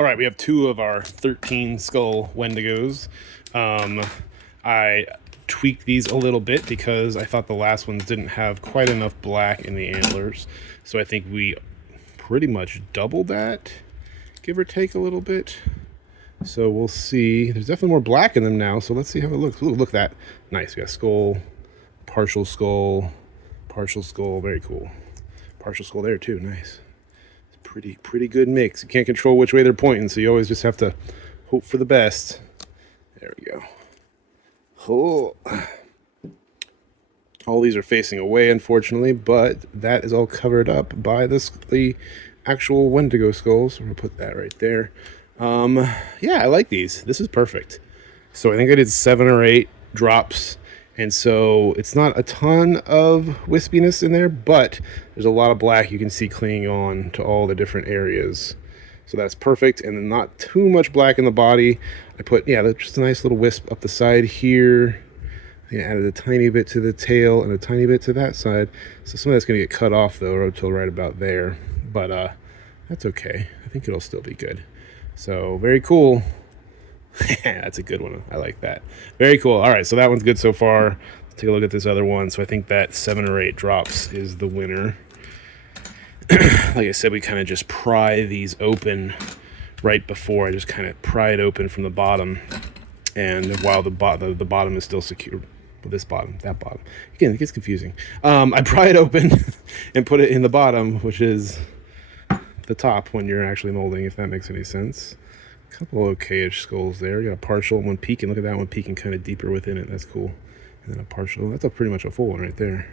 All right, we have two of our 13 skull Wendigos. I tweaked these a little bit because I thought the last ones didn't have quite enough black in the antlers. So I think we pretty much doubled that, give or take a little bit. So we'll see. There's definitely more black in them now, so let's see how it looks. Ooh, look at that. Nice. We got skull, partial skull, very cool. Partial skull there too, nice. Pretty good mix. You can't control which way they're pointing, so you always just have to hope for the best. There we go. Oh. All these are facing away, unfortunately, but that is all covered up by the actual Wendigo skulls. So we'll put that right there. Yeah, I like these. This is perfect. So I think I did 7 or 8 drops. And so it's not a ton of wispiness in there, but there's a lot of black you can see clinging on to all the different areas. So that's perfect. And then not too much black in the body. I put, yeah, just a nice little wisp up the side here. I added a tiny bit to the tail and a tiny bit to that side. So some of that's going to get cut off, though, until right about there. But that's okay. I think it'll still be good. So very cool. That's a good one. I like that. Very cool. All right, so that one's good so far. Let's take a look at this other one. So I think that 7 or 8 drops is the winner. Like I said, we kind of just pry these open right before. I just kind of pry it open from the bottom, and while the bottom is still secure. Well, this bottom, that bottom. Again, it gets confusing. I pry it open and put it in the bottom, which is the top when you're actually molding, if that makes any sense. A couple okay-ish skulls there. You got a partial and one peeking. Look at that one peeking kind of deeper within it. That's cool. And then a partial. That's pretty much a full one right there.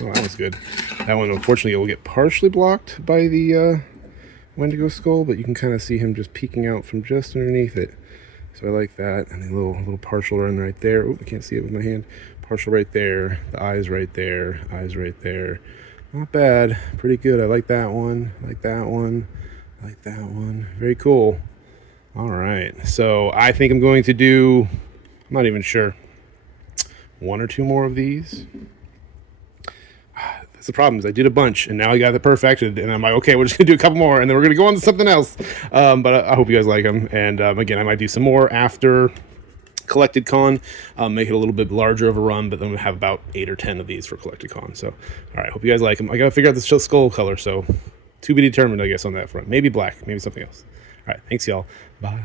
Oh, that was good. That one, unfortunately, will get partially blocked by the Wendigo skull, but you can kind of see him just peeking out from just underneath it. So I like that. And a little partial run right there. Oh, I can't see it with my hand. Partial right there. The eyes right there. Eyes right there. Not bad. Pretty good. I like that one. I like that one. I like that one. Very cool. All right. So I think I'm going to do, I'm not even sure, 1 or 2 more of these. That's the problem, is I did a bunch and now I got it perfected, and I'm like, okay, we're just gonna do a couple more and then we're gonna go on to something else. But I hope you guys like them. And again, I might do some more after Collected Con, make it a little bit larger of a run, but then we'll have about 8 or 10 of these for Collected Con. So, all right, hope you guys like them. I gotta figure out the skull color, so to be determined, I guess, on that front. Maybe black, maybe something else. All right, thanks, y'all. Bye.